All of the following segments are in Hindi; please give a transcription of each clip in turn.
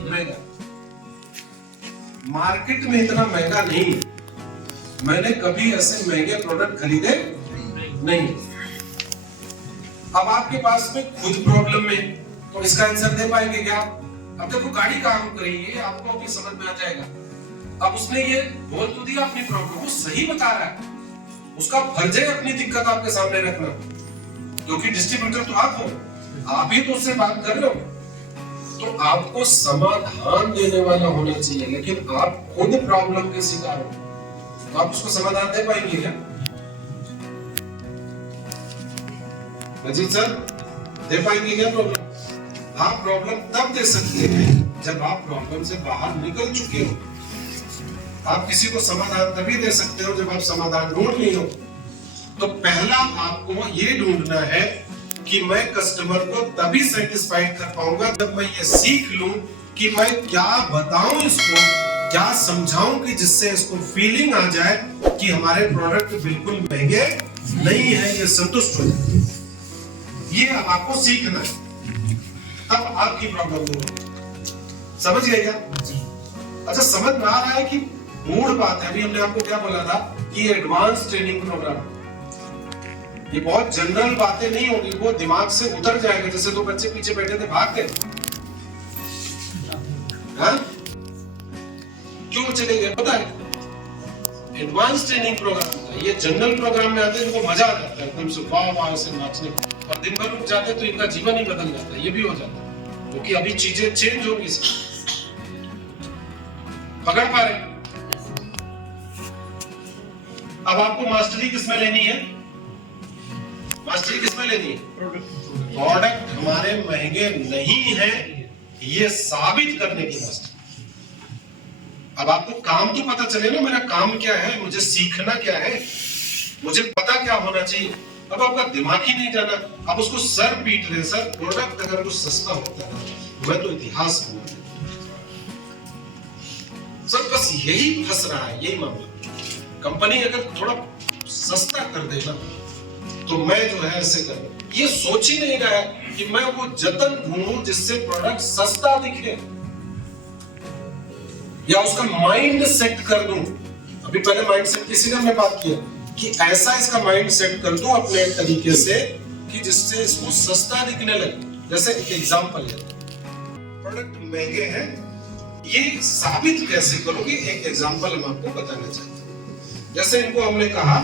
महंगा। मार्केट में इतना महंगा नहीं है। मैंने कभी ऐसे महंगे प्रोडक्ट खरीदे नहीं। अब आपके पास में खुद प्रॉब्लम है तो इसका आंसर दे पाएंगे क्या? अब देखो गाड़ी काम करेगी आपको अभी समझ में आ जाएगा। अब उसने ये बोल तो दिया अपनी प्रॉब्लम, वो सही बता रहा है, उसका फर्ज है अपनी दिक्कत आपके सामने रखना, क्योंकि डिस्ट्रीब्यूटर तो आप हो, आप ही तो उससे बात कर रहे हो, तो आपको समाधान देने वाला होना चाहिए। लेकिन आप खुद प्रॉब्लम के शिकार हो तो आप उसको समाधान दे पाएंगे क्या? अजीत सर दे पाएंगे क्या प्रॉब्लम? आप प्रॉब्लम तब दे सकते हैं जब आप प्रॉब्लम से बाहर निकल चुके हो। आप किसी को समाधान तभी दे सकते हो जब आप समाधान ढूंढ लिए हो। तो पहला आपको ये ढूंढना है कि मैं कस्टमर को तभी सेटिस्फाइड कर पाऊंगा जब मैं ये सीख लूं कि मैं क्या बताऊं इसको, क्या समझाऊं कि जिससे इसको फीलिंग आ जाए कि हमारे प्रोडक्ट बिल्कुल महंगे नहीं है, ये संतुष्ट हो जाए। ये आपको सीखना है, तब आपकी प्रॉब्लम दूर होगी। समझ गए क्या? अच्छा, समझ में आ रहा है कि मूड बात है। अभी हमने आपको क्या बोला था कि एडवांस ट्रेनिंग प्रोग्राम, ये बहुत जनरल बातें नहीं होगी, वो दिमाग से उतर जाएगा। जैसे दो बच्चे पीछे बैठे थे, भाग गए, हाँ? क्यों चले गए पता है? एडवांस ट्रेनिंग प्रोग्राम, ये जनरल प्रोग्राम में आते हैं इनको मजा आ जाता है एकदम से वाह वाह से नाचने, और दिन भर रुक जाते तो इनका जीवन ही बदल जाता है। ये भी हो जाता है क्योंकि अभी चीजें चेंज होगी। पकड़ पा रहे? अब आपको मास्टरी किसमें लेनी है? मास्टरी किसमें लेनी है? प्रोडक्ट हमारे महंगे नहीं है ये साबित करने की मास्टरी। अब आपको काम तो पता चले ना, मेरा काम क्या है, मुझे सीखना क्या है, मुझे पता क्या होना चाहिए। अब आपका दिमाग ही नहीं जाना, आप उसको सर पीट रहे। सर प्रोडक्ट अगर कुछ सस्ता होता है मैं तो इतिहास बना सर, बस यही फंस रहा है, यही मामला। कंपनी अगर थोड़ा सस्ता कर देना तो मैं जो है ऐसे कर, ये सोच ही नहीं रहा है कि मैं वो जतन ढूंढूं जिससे प्रोडक्ट सस्ता दिखे, या उसका माइंड सेट कर दूं। अभी पहले माइंड सेट किसी ने हमने बात किया कि ऐसा इसका माइंड सेट कर दूं अपने तरीके से कि जिससे इसको सस्ता दिखने लगे। जैसे एक एग्जांपल है, प्रोडक्ट महंगे हैं, ये साबित कैसे करोगे? एक एग्जांपल हम आपको बताना चाहते हैं। जैसे इनको हमने कहा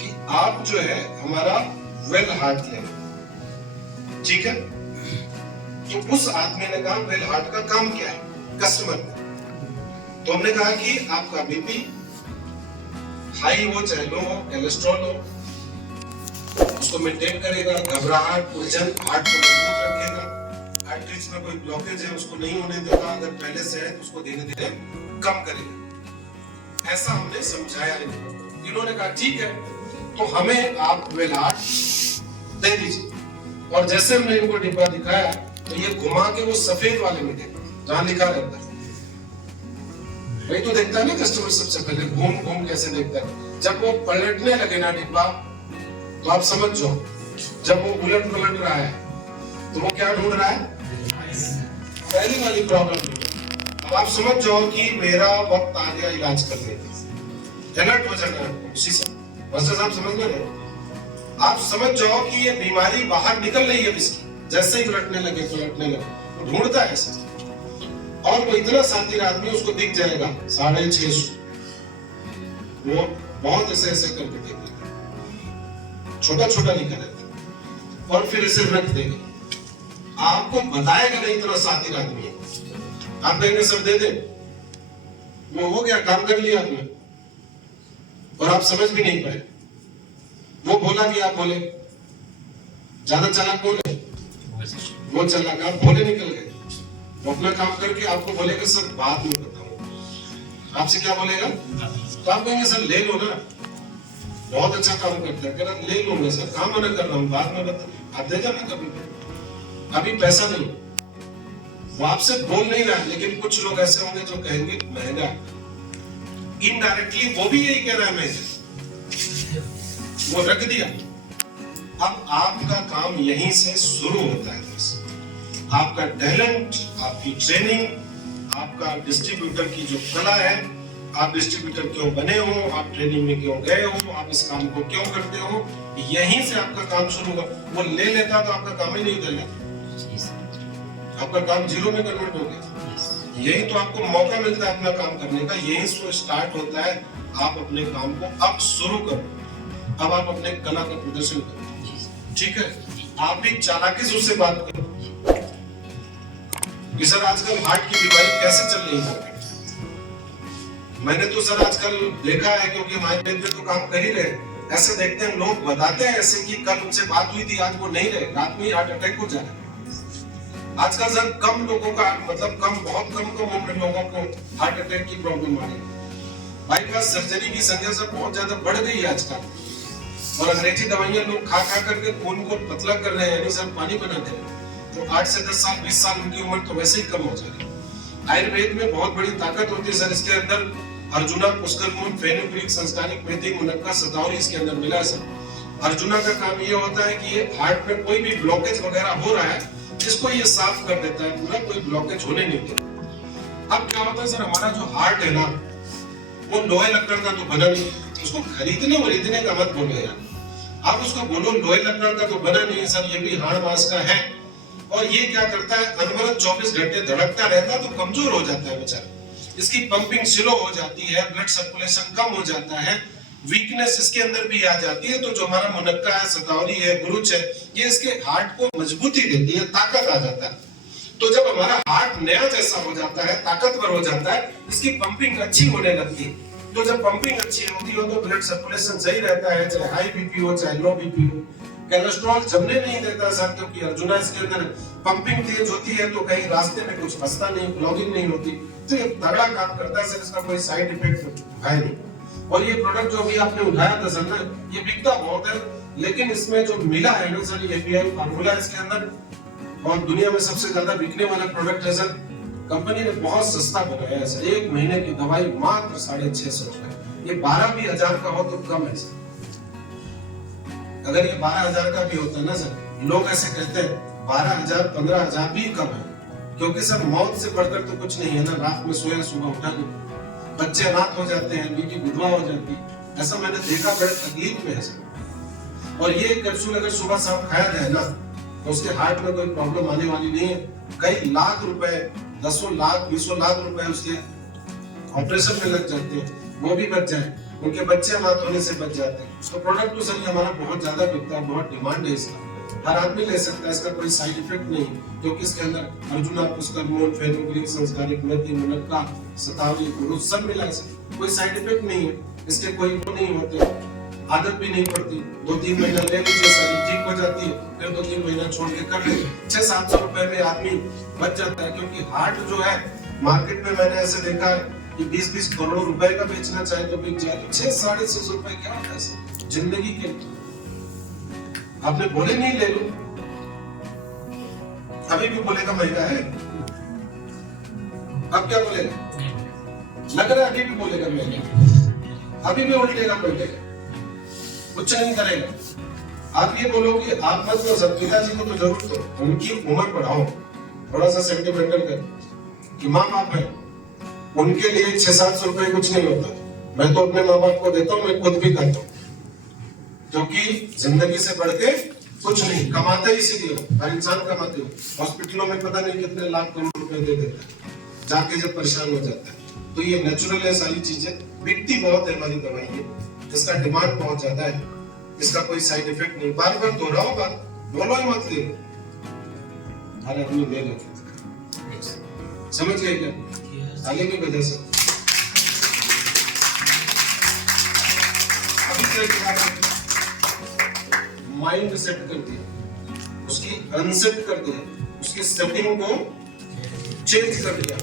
कि आप जो है हमारा वेल हार्ट ले, ठीक है? तो उस आदमी ने कहा वेल हार्ट का काम क्या है कस्टमर ने। तो हमने कहा कि आपका बीपी हाई हो चाहे लो हो, कोलेस्ट्रॉल हो, उसको मेंटेन करेगा, घबराहट, उलझन, हार्ट को मजबूत रखेगा, आर्टरीज में कोई ब्लॉकेज है उसको नहीं होने देगा, अगर पहले से है तो उसको धीरे धीरे कम करेगा। ऐसा हमने समझाया इनको। इन्होंने कहा ठीक है, तो हमें आप वेल हार्ट दे दीजिए। और जैसे हमने इनको डिब्बा दिखाया तो ये घुमा के वो सफेद वाले में देखा जहां लिखा रहता है। वही तो देखता है ना कस्टमर, सबसे पहले घूम घूम कैसे देखता है। जब वो पलटने लगे ना डिब्बा, तो आप समझ जाओ जब वो उलट पलट रहा है तो वो क्या ढूंढ रहा है? पहली वाली प्रॉब्लम। अब आप समझ जाओ कि मेरा वक्त आ गया इलाज करने का, अलर्ट हो जाना है उसी से। मास्टर साहब समझ रहे? आप समझ जाओ कि ये बीमारी बाहर निकल रही है इसकी। जैसे ही उलटने लगे पलटने लगे, वो ढूंढता है ऐसे, और वो इतना शातिर आदमी, उसको दिख जाएगा 650, वो बहुत ऐसे ऐसे करके देखेगा, छोटा छोटा लिखा रहता, और फिर इसे रख देगा। आपको बताएगा नहीं, इतना शातिर आदमी है। आप कहेंगे सर दे दे, वो हो गया, काम कर लिया आपने, और आप समझ भी नहीं पाए। वो बोला कि आप बोले, ज्यादा चालाक बोले, वो चालाक, आप बोले निकल गए। वो अपना काम करके आपको बोलेगा सर बाद में बताऊंगा। आपसे क्या बोलेगा? तो आप कहेंगे सर ले लो ना, बहुत अच्छा काम करता है। कह रहा ले लूंगा सर, काम मना कर रहा हूँ, बाद में बता, आप दे जाना कभी, अभी पैसा नहीं। वो आपसे बोल नहीं रहा, लेकिन कुछ लोग ऐसे होंगे जो कहेंगे महंगा। इनडायरेक्टली वो भी यही कह रहा है महंगा, वो रख दिया। अब आपका काम यहीं से शुरू होता है। आपका टैलेंट, आपकी ट्रेनिंग, आपका डिस्ट्रीब्यूटर की जो कला है, आप डिस्ट्रीब्यूटर क्यों बने हो, आप ट्रेनिंग में क्यों गए हो, आप इस काम को क्यों करते हो, यहीं से आपका काम शुरू होगा। वो ले लेता तो आपका काम ही नहीं कर लेता, आपका काम जीरो में कन्वर्ट हो गया। यही तो आपको मौका मिलता है अपना काम करने का, यही से स्टार्ट होता है। आप अपने काम को अब शुरू करो, अब आप अपने कला का प्रदर्शन करो, ठीक है। आप भी चालाकी से उससे बात करो कि सर आजकल हार्ट की बीमारी कैसे चल रही है। मैंने तो सर आजकल देखा है, क्योंकि हमारे पेज में तो काम कर ही रहे, ऐसे देखते हैं लोग बताते हैं ऐसे कि कल उनसे बात हुई थी, आज वो नहीं रहे, रात में हार्ट अटैक हो जा रहा है। आजकल सर कम लोगों का, मतलब बहुत कम उम्र लोगों को हार्ट अटैक की प्रॉब्लम आ रही है। बाईपास सर्जरी की संख्या सर बहुत ज्यादा बढ़ गई है आजकल, और अंग्रेजी दवाइयां लोग खा करके खून को पतला कर रहे हैं, यानी सर पानी बना दे रहे हैं। तो 8 से 10 साल 20 साल उनकी उम्र तो वैसे ही कम हो जा रही है। आयुर्वेद में बहुत बड़ी ताकत होती है सर, इसके अंदर अर्जुना, पुष्करमूल, फेनुग्रीक, संस्कारिक, मेथी, मुनक्का, सतावरी इसके अंदर मिला है सर। अर्जुना का काम ये होता है कि ये हार्ट में कोई भी ब्लॉकेज वगैरह हो रहा है, इसको ये साफ कर देता है, पूरा कोई ब्लॉकेज होने नहीं देता। अब क्या होता है सर, हमारा जो हार्ट है ना, वो लोहे लक्कड़ का तो बना नहीं, उसको खरीदने का मत बोलो यार। आप उसको बोलो लोहे लक्कड़ का तो बना नहीं है सर, ये भी हाड़ मांस का है, और ये क्या करता है, अनवरत 24 घंटे धड़कता रहता है, तो कमजोर हो जाता है बेचारा। इसकी पंपिंग स्लो हो जाती है, ब्लड सर्कुलेशन कम हो जाता है, वीकनेस इसके अंदर भी आ जाती है। तो जो हमारा मुनक्का है, सतावरी है, गुरुच है, ये इसके हार्ट को मजबूती देती है, ताकत आ जाता है। तो जब हमारा हार्ट नया जैसा हो जाता है, ताकतवर हो जाता है, इसकी पंपिंग अच्छी होने लगती है। तो जब पंपिंग अच्छी होती हो तो ब्लड सर्कुलेशन सही रहता है, चाहे हाई बीपी हो चाहे लो बीपी हो। कोलेस्ट्रॉल जमने नहीं देता सर, क्योंकि अर्जुना इसके अंदर पंपिंग तेज होती है, तो कहीं रास्ते में कुछ फंसता नहीं, ब्लॉगिंग नहीं होती। तो ये तगड़ा काम करता है सर, इसका कोई साइड इफेक्ट है नहीं। और ये प्रोडक्ट जो भी आपने उठाया था सर ना, ये बिकता बहुत है, लेकिन इसमें जो मिला है ना सर, ये API फार्मूला इसके अंदर, और दुनिया में सबसे ज्यादा बिकने वाला प्रोडक्ट है सर। कंपनी ने बहुत सस्ता बनाया है सर, 1 महीने की दवाई मात्र 650 रुपए। ये 12 भी हजार का हो तो कम है सर। अगर ये 12,000 का भी होता ना सर, लोग ऐसे कहते हैं 12,000 15,000 भी कम है, क्योंकि सर मौत से बढ़कर तो कुछ नहीं है ना। रात में सोया सुबह उठा नहीं, बच्चे अनाथ हो जाते हैं, बीवी विधवा हो जाती है, ऐसा मैंने देखा, बड़े तकलीफ में है सर। और ये कैप्सूल अगर सुबह शाम खाया जाए ना, तो उसके हार्ट में कोई प्रॉब्लम आने वाली नहीं है। कई लाख रुपए, 10 लाख 20 लाख रुपए उसके ऑपरेशन में लग जाते हैं, वो भी बच जाए, उनके बच्चे अनाथ होने से बच जाते हैं। तो प्रोडक्ट तो सर हमारा बहुत ज्यादा बिकता है, बहुत डिमांड है इसका, हर आदमी ले सकता है, इसका कोई साइड इफेक्ट नहीं, क्योंकि इसके अंदर अर्जुना, पुष्करमूल, फेनुग्रीक, संस्कारिक, मेथी, मुनक्का, सतावरी, गुरुच सब मिला है सर। कोई साइड इफेक्ट नहीं है, इसके कोई वो नहीं होते, आदत भी नहीं पड़ती। 2-3 महीना ले लीजिए सर, ठीक हो जाती है, फिर 2-3 महीना छोड़ के कर ले, 600-700 रुपए में आदमी बच जाता है। क्योंकि हार्ट जो है मार्केट में मैंने ऐसे देखा है कि 20-20 करोड़ रुपए का बेचना चाहे तो बिक जाए, तो 600-650 रुपए क्या होता है सर जिंदगी के। आपने बोले नहीं ले लो, अभी भी बोलेगा महंगा है, अब क्या बोलेगा, लग रहा है अभी भी बोलेगा महंगा, अभी भी उल्टेगा पलटेगा, कुछ नहीं करेगा। आप ये बोलोगे, आप मत लो सर, पिताजी को तो जरूर दो, उनकी उम्र बढ़ाओ, थोड़ा सा सेंटिमेंटल कर कि माँ बाप है, उनके लिए 600-700 रुपए कुछ नहीं होता। मैं तो अपने माँ बाप को देता हूँ, मैं खुद भी खाता हूँ, क्योंकि जिंदगी से बढ़ के कुछ नहीं। कमाते इसीलिए हर इंसान कमाते हो, हॉस्पिटलों में पता नहीं कितने लाख करोड़ रुपए दे देता है जाके जब परेशान हो जाता है। तो ये नेचुरल है, सारी चीजें बिकती बहुत है हमारी दवाई है, इसका डिमांड बहुत ज्यादा है, इसका कोई साइड इफेक्ट नहीं। बार बार दोहराओ बात, बोलो ही मत, ले हर आदमी ले लेते, समझ गए क्या? ताली की वजह से माइंड सेट कर दिया, उसकी अनसेट कर दिया, उसकी सेटिंग को चेंज कर दिया।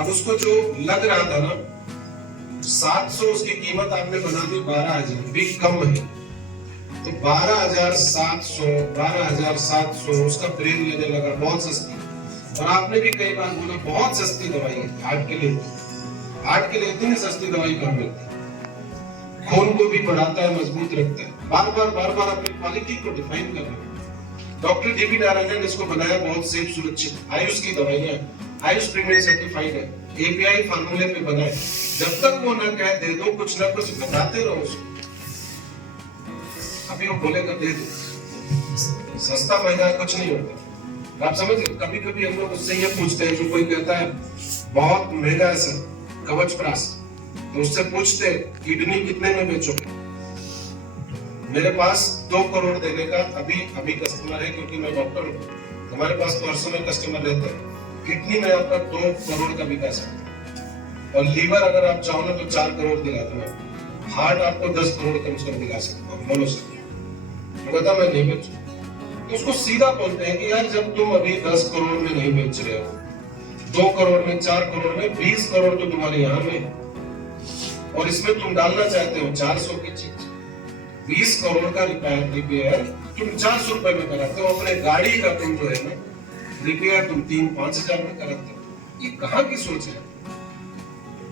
अब उसको जो लग रहा था ना 700, उसकी कीमत आपने बना दी 12,000, भी कम है, तो 12,700, 12,700 उसका प्रेम लेने लगा, बहुत सस्ती। और आपने भी कई बार बोला बहुत सस्ती दवाई है हार्ट के लिए, हार्ट के लिए इतनी सस्ती दवाई कहाँ मिलती है। खून को भी बढ़ाता है, मजबूत रखता है, बार बार अपनी क्वालिटी को डिफाइन करना। डॉक्टर डीबी नारायणन इसको बनाया बहुत सेफ सुरक्षित, आयुष की दवाइयां, आयुष प्रीमियम सर्टिफाइड है, एपीआई फार्मूले पे बना है। जब तक वो ना कहे दे दो, कुछ ना कुछ बताते रहो उसको। अभी वो बोलेगा दे दो, सस्ता महंगा कुछ नहीं होता। आप समझ गए? कभी कभी हम लोग उससे ये पूछते हैं, जो कोई कहता है बहुत महंगा है सर कवचप्राश, तो उससे पूछते किडनी कितने में बेचोगे? मेरे पास 2 करोड़ देने का अभी कस्टमर है, क्योंकि मैं डॉक्टर हूँ। हमारे पास तो हर समय कस्टमर रहते हैं। किडनी में आपका 2 करोड़ का बिका सकता है, और लीवर अगर आप चाहो ना तो 4 करोड़ दिला दूंगा। हार्ट आपको 10 करोड़ कम से कम दिला सकता हूँ। बोलो सर, तो बता मैं नहीं बेचूं। तो उसको सीधा बोलते हैं कि यार जब तुम अभी 10 करोड़ में नहीं बेच रहे हो, 2 करोड़ में, 4 करोड़ में, 20 करोड़ तो तुम्हारे यहाँ में, और इसमें तुम डालना चाहते हो 400 की चीज। 20 करोड़ का रिपेयर तुम 400 रुपए में कराते हो। अपने गाड़ी का तुम जो है ना रिपेयर तुम 3-5 हजार में कराते हो। ये कहाँ की सोच है?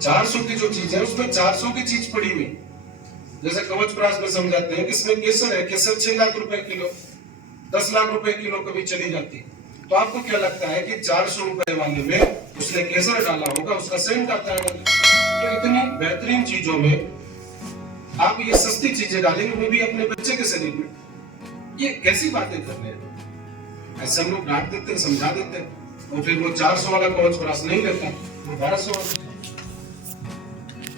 400 की जो चीज है उसमें 400 की चीज पड़ी हुई। जैसे कवचप्राश में समझाते हैं कि इसमें केसर है, केसर 6 लाख रुपए किलो, 10 लाख रुपए किलो कभी चली जाती है। तो आपको क्या लगता है कि 400 रुपए वाले में उसने केसर डाला होगा, उसका सेंट आता है? तो इतनी बेहतरीन चीजों में आप ये सस्ती चीजें डालेंगे, वो भी अपने बच्चे के शरीर में। ये कैसी बातें कर रहे हैं? ऐसे हम लोग डांट देते हैं, समझा देते हैं, और फिर वो 400 वाला कवचप्राश नहीं लेता, वो 1200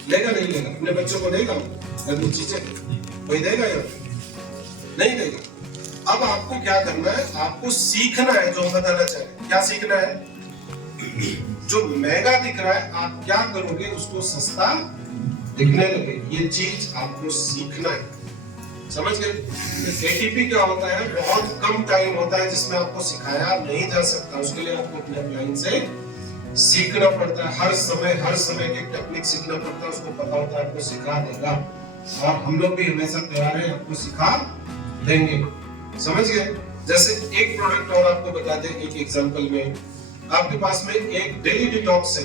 लेगा। नहीं लेगा? अपने बच्चों को देगा वो चीजें? कोई देगा या नहीं देगा? अब आपको क्या करना है? आपको सीखना है जो हम बताना चाहें। क्या सीखना है? जो महंगा दिख रहा है आप क्या करोगे उसको सस्ता दिखने लगे। ये चीज आपको सीखना है। समझ गए? एटीपी क्या होता है? बहुत कम टाइम होता है जिसमें आपको सिखाया नहीं जा सकता। उसके लिए आपको अपने लाइन से सीखना पड़ता है। हर समय के टेक्निक सीखना पड़ता है। उसको पता होता है, आपको सिखा देगा, और हम लोग भी हमेशा तैयार हैं, आपको सिखा देंगे। समझ गए? जैसे एक प्रोडक्ट और आपको बता दें, एक एग्जांपल में, आपके पास में एक डेली डिटॉक्स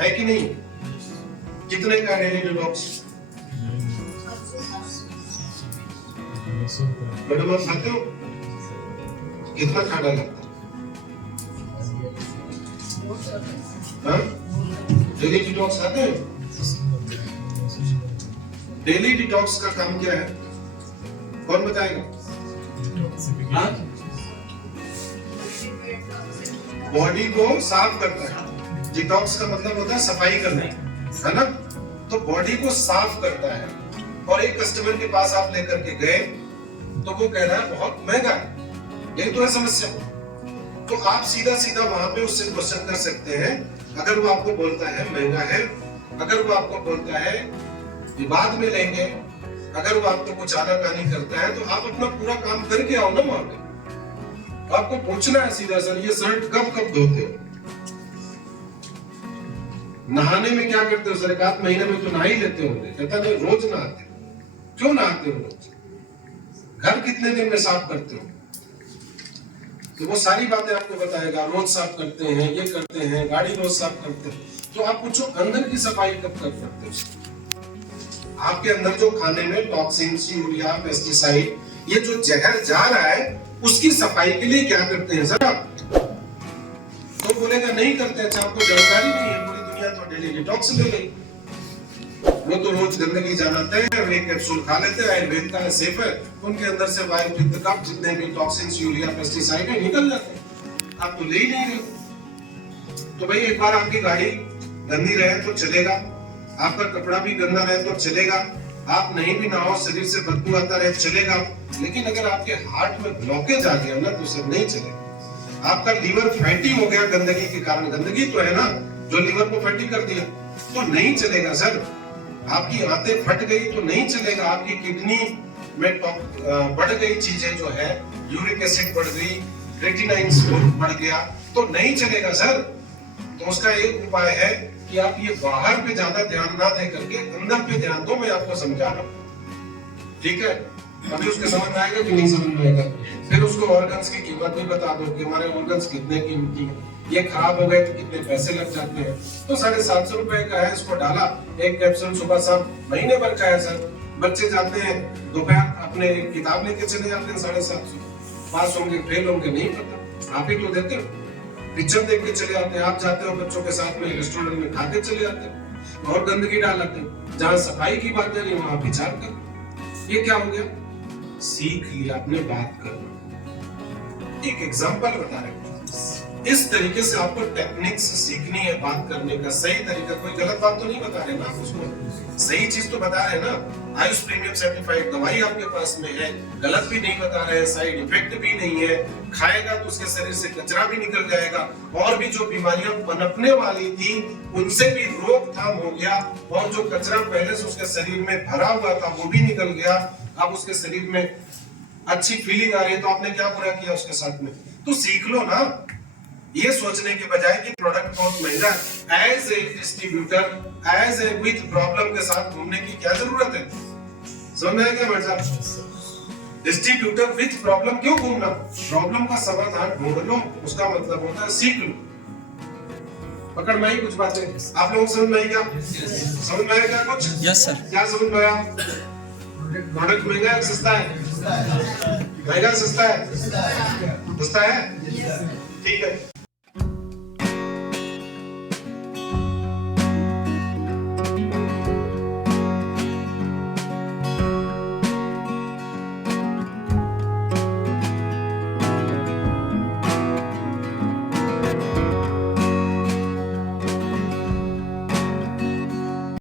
है कि नहीं? कितने का डेली डिटॉक्स? मैडम आप खाते हो? कितना खाना लगता है? डेली डिटॉक्स खाते हैं? डेली डिटॉक्स का काम क्या है? कौन बताएगा? बॉडी को साफ करता है। डिटॉक्स का मतलब होता है सफाई करना, है ना? तो बॉडी को साफ करता है। और एक कस्टमर के पास आप लेकर के गए तो वो कह रहा है बहुत महंगा है। यही तो है समस्या। तो आप सीधा वहां पे उससे क्वेश्चन कर सकते हैं। अगर वो आपको बोलता है महंगा है, अगर वो आपको बोलता है बाद में लेंगे, अगर वो आपको कुछ आनाकानी करता है, तो आप अपना पूरा काम करके आओ ना वहां पे। आपको पूछना है सीधा, सर ये शर्ट कब धोते हो? नहाने में क्या करते हो? सर 1 महीने में तो नहा ही लेते होंगे। कहता नहीं, रोज नहाते हो। क्यों नहाते हो रोज? घर कितने दिन में साफ करते हो? तो वो सारी बातें आपको बताएगा। रोज साफ करते हैं, ये करते हैं, गाड़ी रोज साफ करते हैं। तो आप पूछो अंदर की सफाई कब कर सकते हो? आपके अंदर जो खाने में टॉक्सिन्स, यूरिया, पेस्टिसाइड, ये जो जहर जा रहा है, उसकी सफाई के लिए क्या करते हैं सर आप? तो बोलेगा नहीं करते। अच्छा, आपको जानकारी नहीं है? पूरी दुनिया तो डेली डिटॉक्स ले गई। वो तो रोज गंदगी जानाते हैं, एक कैप्सूल खा लेते हैं, आयुर्वेद का है, सेफ है। उनके अंदर से वायु, पित्त, कफ, जितने भी टॉक्सिन्स, यूरिया, पेस्टिसाइड है, निकल जाते हैं। आप तो ले ही नहीं रहे। तो भाई एक बार आपकी गाड़ी गंदी रहे तो चलेगा, आपका कपड़ा भी गंदा रहे तो चलेगा, आप नहीं भी नहाओ, शरीर से बदबू आता रहे चलेगा, लेकिन अगर आपके हार्ट में ब्लॉकेज आ गया ना तो सर नहीं चलेगा। आपका लीवर फैटी हो गया गंदगी के कारण, गंदगी तो है ना जो लीवर को फैटी कर दिया, तो नहीं चलेगा सर। आपकी आंतें फट गई तो नहीं चलेगा। आपकी किडनी में बढ़ गई चीजें जो है, यूरिक एसिड बढ़ गई, क्रिएटिनिन बढ़ गया, तो नहीं चलेगा सर। तो उसका एक उपाय है कि आप ये बाहर पे ज्यादा ध्यान ना दे करके अंदर पे ध्यान दो। मैं आपको समझा रहा हूँ, ठीक है? अभी उसके समझ में आएगा कि नहीं समझ में आएगा? फिर उसको ऑर्गन्स की कीमत भी बता दो कि हमारे ऑर्गन्स कितने कीमती हैं, ये खराब हो गए तो कितने पैसे लग जाते हैं। तो 750 रुपए का है, इसको डाला, एक कैप्सूल सुबह शाम, महीने भर का है सर। बच्चे जाते हैं दोपहर अपने किताब लेके चले जाते हैं 750, पास होंगे फेल होंगे नहीं पता, आप ही तो देते हो। पिक्चर देख के चले आते हैं, आप जाते हो बच्चों के साथ में रेस्टोरेंट में खाते चले आते हो और गंदगी डालते हो। जहाँ सफाई की बातें नहीं वहां विचार कर, ये क्या हो गया? सीख लिया आपने बात करना। एक एग्जांपल बता रहे हैं, इस तरीके से आपको टेक्निक्स सीखनी है बात करने का सही तरीका। कोई गलत बात तो नहीं बता रहे ना, उसको सही चीज तो बता रहे ना। आयुष प्रीमियम सर्टिफाइड दवाई आपके पास में है, गलत भी नहीं बता रहे हैं, साइड इफेक्ट भी नहीं है, खाएगा तो उसके शरीर से कचरा भी निकल जाएगा और भी जो बीमारियां पनपने वाली थी उनसे भी रोकथाम हो गया और जो कचरा पहले से उसके शरीर में भरा हुआ था वो भी निकल गया। अब उसके शरीर में अच्छी फीलिंग आ रही है, तो आपने क्या बुरा किया उसके साथ में? तो सीख लो ना, ये सोचने के बजाय कि प्रोडक्ट बहुत महंगा है, as a distributor, as a with problem के साथ घूमने की क्या जरूरत है? समझ में आया क्या मेरे साथ? डिस्ट्रीब्यूटर विद प्रॉब्लम क्यों घूमना? प्रॉब्लम का समाधान ढूंढ लो, उसका मतलब होता है सीख लो। पकड़ में आई कुछ बातें? आप लोग समझ में आई क्या? समझ में आया क्या कुछ? Yes sir. क्या समझ में आया? प्रोडक्ट महंगा है सस्ता है? महंगा सस्ता है? सस्ता है? ठीक है।